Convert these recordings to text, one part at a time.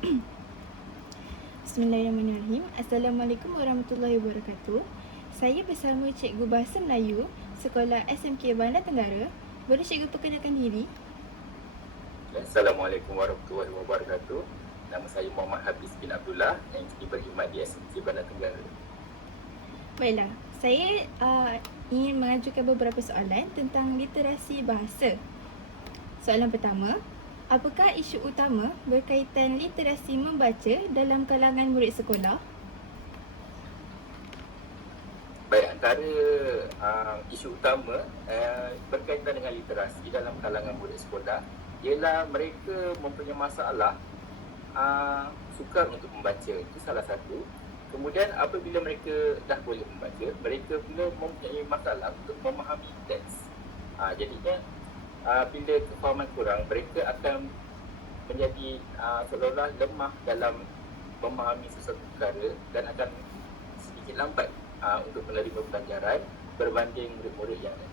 Bismillahirrahmanirrahim. Assalamualaikum warahmatullahi wabarakatuh. Saya bersama Cikgu Bahasa Melayu Sekolah SMK Bandar Tenggara. Boleh Cikgu perkenalkan diri? Assalamualaikum warahmatullahi wabarakatuh. Nama saya Muhammad Hafiz bin Abdullah yang kini berkhidmat di SMK Bandar Tenggara. Baiklah, saya ingin mengajukan beberapa soalan tentang literasi bahasa. Soalan pertama, apakah isu utama berkaitan literasi membaca dalam kalangan murid sekolah? Baik, antara isu utama berkaitan dengan literasi dalam kalangan murid sekolah ialah mereka mempunyai masalah sukar untuk membaca. Itu salah satu. Kemudian apabila mereka dah boleh membaca, mereka pula mempunyai masalah untuk memahami teks. Jadinya bila kefahaman kurang, mereka akan menjadi seolah-olah lemah dalam memahami sesuatu perkara dan akan sedikit lambat untuk menerima pelajaran berbanding murid-murid yang lain.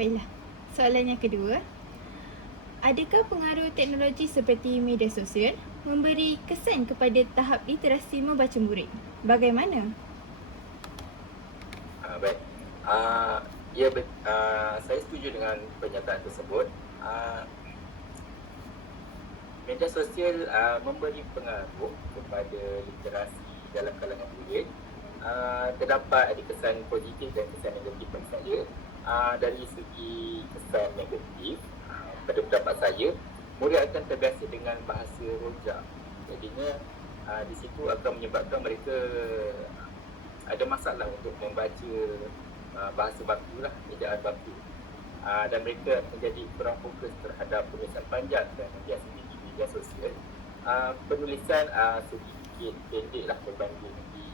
Baiklah, soalan yang kedua. Adakah pengaruh teknologi seperti media sosial memberi kesan kepada tahap literasi membaca murid? Bagaimana? Baik. Saya setuju dengan pernyataan tersebut. Media sosial memberi pengaruh kepada literasi dalam kalangan murid. Terdapat ada kesan positif dan kesan negatif bagi saya. Dari segi kesan negatif, pada pendapat saya, murid akan terbiasa dengan bahasa rojak. Jadinya di situ akan menyebabkan mereka ada masalah untuk membaca bahasa baku lah, ejaan baku. Dan mereka menjadi kurang fokus terhadap penulisan panjang dan biasa di media sosial. Penulisan sedikit pendek lah berbanding di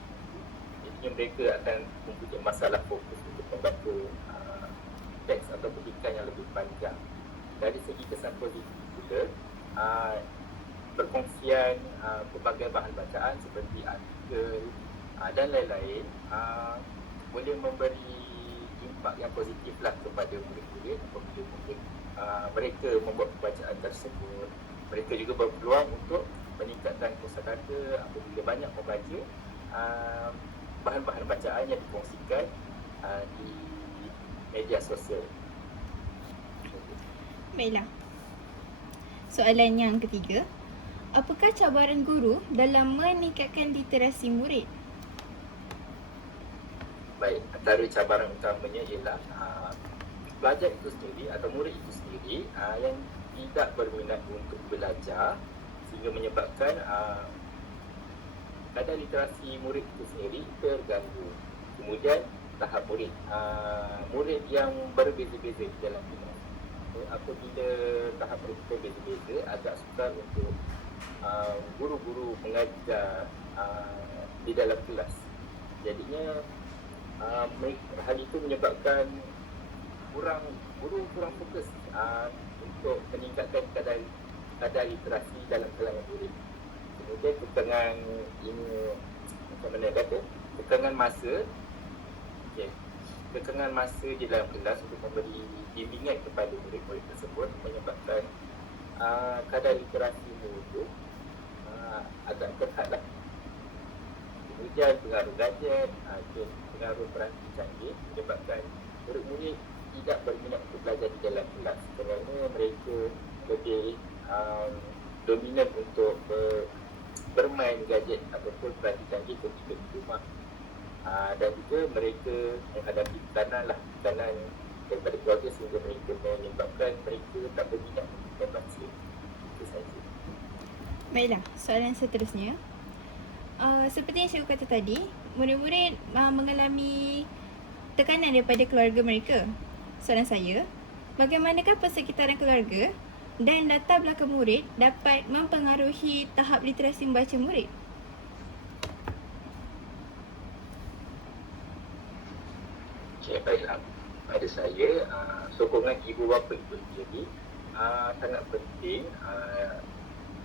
jadinya mereka akan mempunyai masalah fokus untuk membaca teks atau petikan yang lebih panjang. Dari segi kesan positif pula, perkongsian pelbagai bahan bacaan seperti artikel dan lain-lain boleh memberi impak yang positif lah kepada murid-murid apabila mereka membuat pembacaan tersebut. Mereka juga berpeluang untuk meningkatkan kosakata apabila banyak membaca bahan-bahan bacaan yang dikongsikan di media sosial. Baiklah. Soalan yang ketiga. Apakah cabaran guru dalam meningkatkan literasi murid? Baik, antara cabaran utamanya ialah pelajar itu sendiri atau murid itu sendiri yang tidak berminat untuk belajar sehingga menyebabkan kadar literasi murid itu sendiri terganggu. Kemudian tahap murid, murid yang berbeza-beza dalam kelas. Apabila tahap murid berbeza-beza, agak sukar untuk guru-guru mengajar di dalam kelas. Jadinya hal itu menyebabkan guru kurang fokus untuk meningkatkan kadar literasi dalam kalangan murid. Kemudian kekangan masa di dalam kelas untuk memberi bimbingan kepada murid-murid tersebut menyebabkan kadar literasi murid agak terhad lah. Kemudian pengaruh gadget, pengaruh peranti canggih menyebabkan murid-murid tidak berminat untuk belajar di dalam kelas kerana mereka lebih dominan untuk bermain gadget ataupun peranti canggih ketika di rumah. Dan juga mereka menghadapi tekanan daripada keluarga sehingga mereka menyebabkan mereka tak berminat untuk membaca. Itu sahaja. Baiklah, soalan seterusnya. Seperti yang saya kata tadi, murid-murid mengalami tekanan daripada keluarga mereka. Soalan saya, bagaimanakah persekitaran keluarga dan latar belakang murid dapat mempengaruhi tahap literasi membaca murid? Okay, baiklah. Pada saya, sokongan ibu bapa itu sendiri sangat penting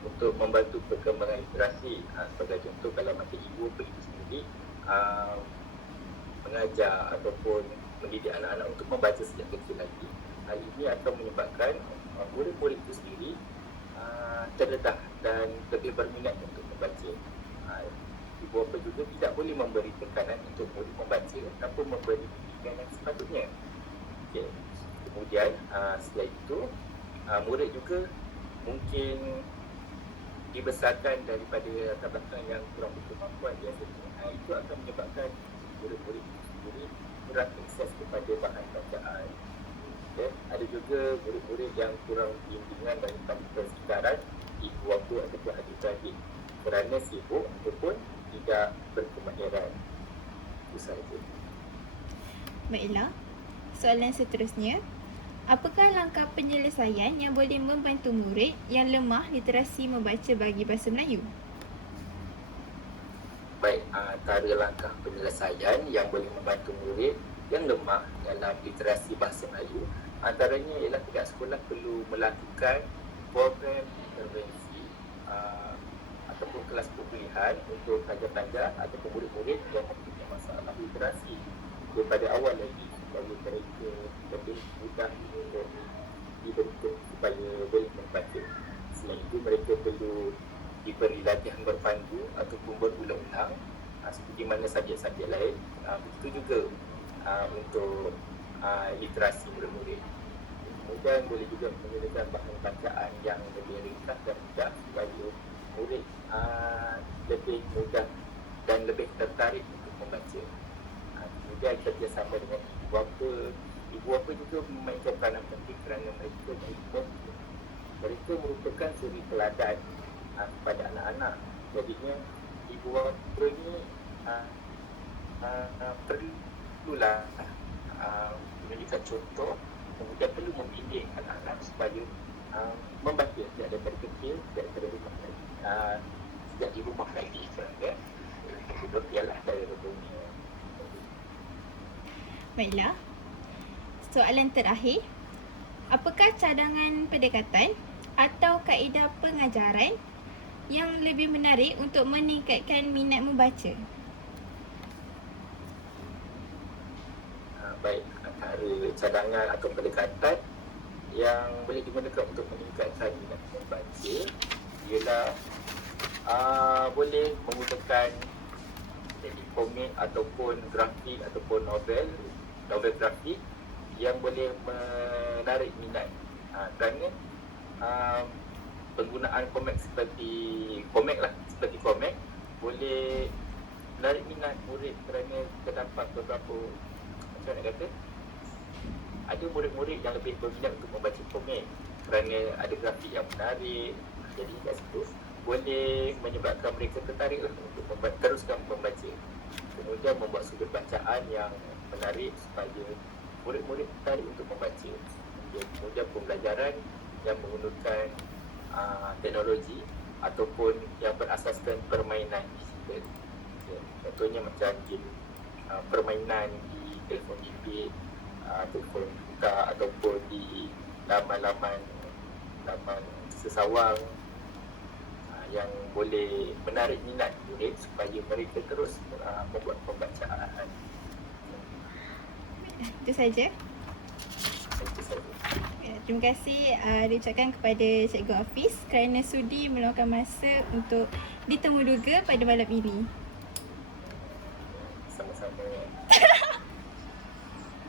untuk membantu perkembangan literasi. Sebagai contoh, kalau macam ibu bapa itu sendiri mengajar ataupun mendidik anak-anak untuk membaca sejak kecil lagi, hal ini akan menyebabkan murid-murid itu sendiri terdedah dan lebih berminat untuk membaca. Ibu bapa juga tidak boleh memberi tekanan untuk murid membaca tanpa memberi pendidikan yang sepatutnya. Okay. Kemudian setelah itu murid juga mungkin dibesarkan daripada latar belakang yang kurang berkemampuan biasanya. Itu akan menyebabkan murid-murid sendiri kurang akses kepada bahan bacaan. Okay. Ada juga murid-murid yang kurang bimbingan daripada persekitaran ibu bapa ataupun adik-beradik kerana sibuk ataupun tidak berkemahiran. Itu sahaja. Baiklah, soalan seterusnya. Apakah langkah penyelesaian yang boleh membantu murid yang lemah literasi membaca bagi bahasa Melayu? Baik, antara langkah penyelesaian yang boleh membantu murid yang lemah dalam literasi bahasa Melayu, antaranya ialah pihak sekolah perlu melakukan program intervensi ataupun kelas pemulihan untuk pelajar-pelajar ataupun murid-murid yang mempunyai masalah literasi daripada awal lagi supaya mereka lebih mudah untuk dibentuk supaya boleh membaca. Selain itu, mereka perlu diberi latihan berpandu ataupun berulang-ulang seperti mana subjek-subjek lain. Begitu juga untuk literasi murid-murid. Kemudian boleh juga menyediakan bahan bacaan yang lebih ringkas dan mudah supaya murid lebih mudah dan lebih tertarik untuk membaca. Kemudian kerjasama dengan ibu bapa juga memainkan peranan penting kerana mereka merupakan suri teladan kepada anak-anak. Jadinya ibu bapa ni perlulah memberikan contoh, kemudian perlu membimbing anak-anak supaya membaca daripada kecil, daripada rumah lagi, sejak di rumah lagi sebenarnya. Itu ialah saya dunia. Baiklah, soalan terakhir. Apakah cadangan pendekatan atau kaedah pengajaran yang lebih menarik untuk meningkatkan minat membaca? Baik, antara cadangan atau pendekatan yang boleh digunakan untuk meningkatkan minat membaca ialah boleh menggunakan teknik komik ataupun grafik ataupun novel grafik yang boleh menarik minat. Kerana penggunaan komik seperti komik boleh menarik minat murid kerana terdapat beberapa, macam nak kata, ada murid-murid yang lebih berminat untuk membaca komik kerana ada grafik yang menarik. Jadi kat situ boleh menyebabkan mereka tertarik untuk teruskan membaca. Kemudian membuat sudut bacaan yang menarik supaya murid-murid tertarik untuk membaca. Kemudian pembelajaran yang menggunakan teknologi ataupun yang berasaskan permainan digital. Contohnya macam game, permainan di telefon bimbit, telefon buka ataupun di laman sesawang yang boleh menarik minat murid supaya mereka terus membuat pembacaan. Itu saja. Terima kasih diucapkan kepada Cikgu Hafiz kerana sudi meluangkan masa untuk ditemu duga pada malam ini. Sama-sama.